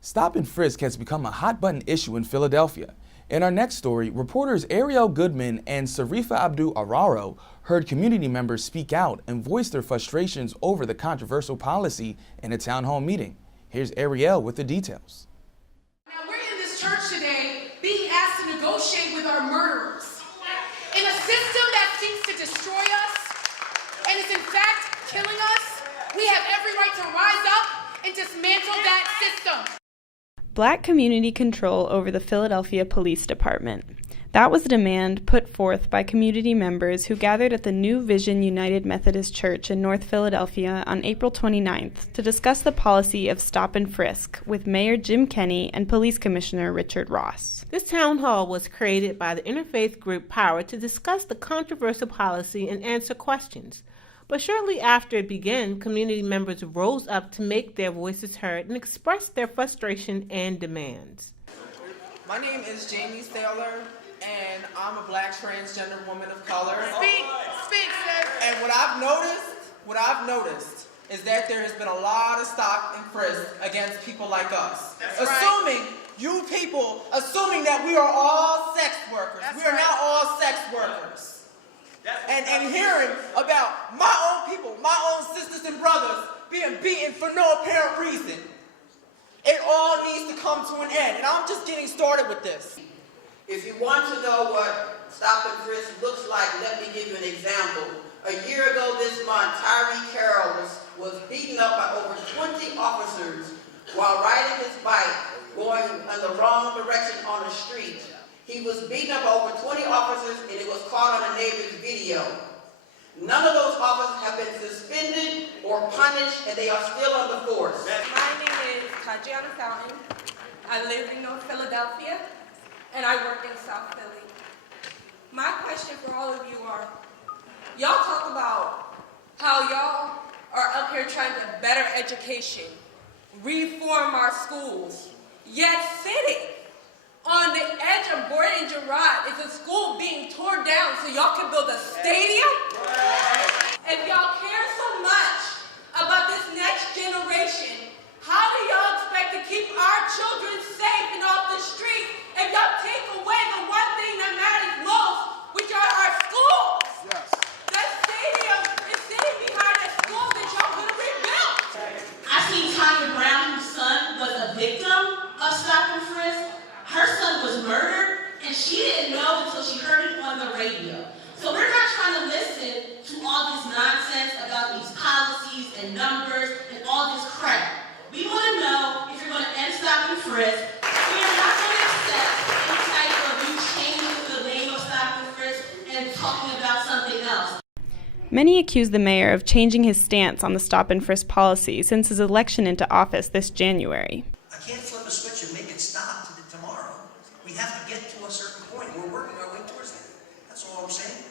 Stop and frisk has become a hot-button issue in Philadelphia. In our next story, reporters Ariel Goodman and Sarifa Abdul-Araro heard community members speak out and voice their frustrations over the controversial policy in a town hall meeting. Here's Ariel with the details. Now we're in this church today being asked to negotiate with our murderers in a system that seeks to destroy us and is in fact killing us. We have every right to rise up and dismantle that system. Black community control over the Philadelphia Police Department. That was a demand put forth by community members who gathered at the New Vision United Methodist Church in North Philadelphia on April 29th to discuss the policy of stop and frisk with Mayor Jim Kenney and Police Commissioner Richard Ross. This town hall was created by the interfaith group Power to discuss the controversial policy and answer questions. But shortly after it began, community members rose up to make their voices heard and express their frustration and demands. My name is Jamie Saylor, and I'm a Black transgender woman of color. Speak, sis. And what I've noticed is that there has been a lot of stop and frisk against people like us. Assuming that we are all sex workers. We are now all sex workers. And hearing about my own people, my own sisters and brothers being beaten for no apparent reason. It all needs to come to an end, and I'm just getting started with this. If you want to know what stop and frisk looks like, let me give you an example. A year ago this month, Tyree Carroll was beaten up by over 20 officers while riding his bike going in the wrong direction on the street. He was beaten up by over 20 officers, and it was caught on a neighbor's video. None of those officers have been suspended or punished, and they are still on the force. My name is Tatiana Fountain. I live in North Philadelphia, and I work in South Philly. My question for all of you are, y'all talk about how y'all are up here trying to better education, reform our schools, yet sitting on the edge of Board and Girard is a school being torn down so y'all can build a stadium? If y'all care so much about this next generation, how do y'all expect to keep our children safe and off the street if y'all take away the one thing that matters most, which are our schools? Yes. That stadium is sitting behind a school that y'all could have rebuilt. I seen Tanya Brown, whose son was a victim of stop and frisk. Her son was murdered, and she didn't know until she heard it on the radio. So we're not trying to listen to all this nonsense about these policies and numbers and all this crap. We want to know if you're going to end stop and frisk. We are not going to accept any type of you changing the name of stop and frisk and talking about something else. Many accuse the mayor of changing his stance on the stop and frisk policy since his election into office this January. I can't flip a switch and make it stop tomorrow. We have to get to a certain point. We're working our way towards that. That's all I'm saying.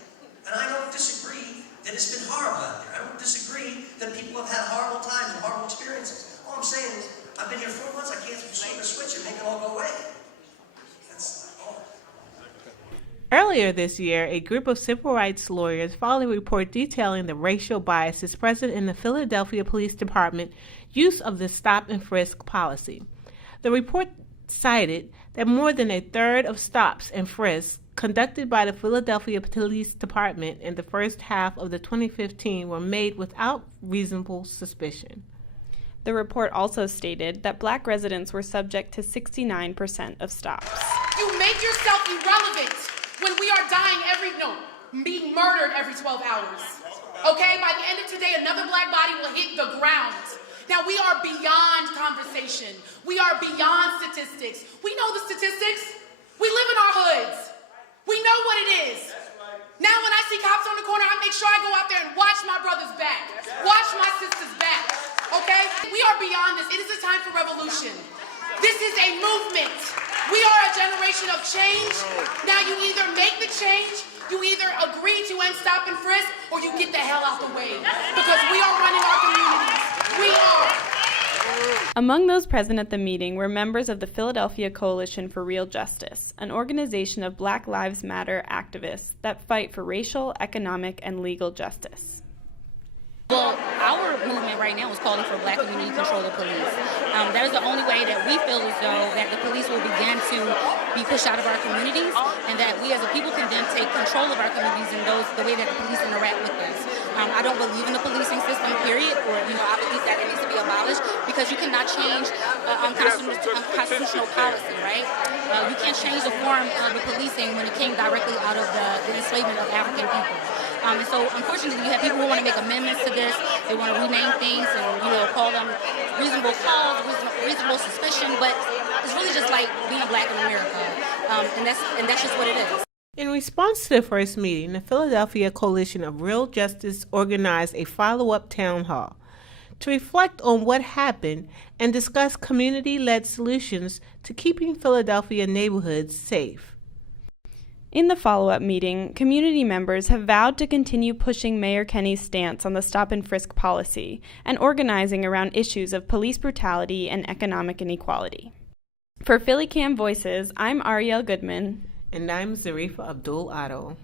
And I don't disagree that it's been horrible out there. I don't disagree that people have had horrible times and horrible experiences. All I'm saying is, I've been here 4 months, I can't flip a switch and make it all go away. That's all. Earlier this year, a group of civil rights lawyers filed a report detailing the racial biases present in the Philadelphia Police Department use of the stop and frisk policy. The report cited that more than a third of stops and frisks conducted by the Philadelphia Police Department in the first half of the 2015 were made without reasonable suspicion. The report also stated that Black residents were subject to 69% of stops. You make yourself irrelevant when we are dying being murdered every 12 hours. Okay, by the end of today, another Black body will hit the ground. Now, we are beyond conversation. We are beyond statistics. We know the statistics. We live in our hoods. We know what it is. Now, when I see cops on the corner, I make sure I go out there and watch my brother's back, watch my sister's back, okay? We are beyond this. It is a time for revolution. This is a movement. We are a generation of change. Now, you either make the change, you either agree to end stop and frisk, or you get the hell out the way, because we are running our communities. We are. Among those present at the meeting were members of the Philadelphia Coalition for Real Justice, an organization of Black Lives Matter activists that fight for racial, economic, and legal justice. Well, our movement right now is calling for black community control of police. That is the only way that we feel as though that the police will begin to be pushed out of our communities, and that we as a people can then take control of our communities and the way that the police interact with us. I don't believe in the policing system, period, or I believe that it needs to be abolished because you cannot change unconstitutional policy, right? You can't change the form of the policing when it came directly out of the enslavement of African people. And so, unfortunately, you have people who want to make amendments to this. They want to rename things and, call them reasonable cause, reasonable suspicion. But it's really just like being black in America, and that's just what it is. In response to the first meeting, the Philadelphia Coalition of Real Justice organized a follow-up town hall to reflect on what happened and discuss community-led solutions to keeping Philadelphia neighborhoods safe. In the follow-up meeting, community members have vowed to continue pushing Mayor Kenney's stance on the stop and frisk policy and organizing around issues of police brutality and economic inequality. For PhillyCam Voices, I'm Ariel Goodman. And I'm Zarifa Abdul Otto.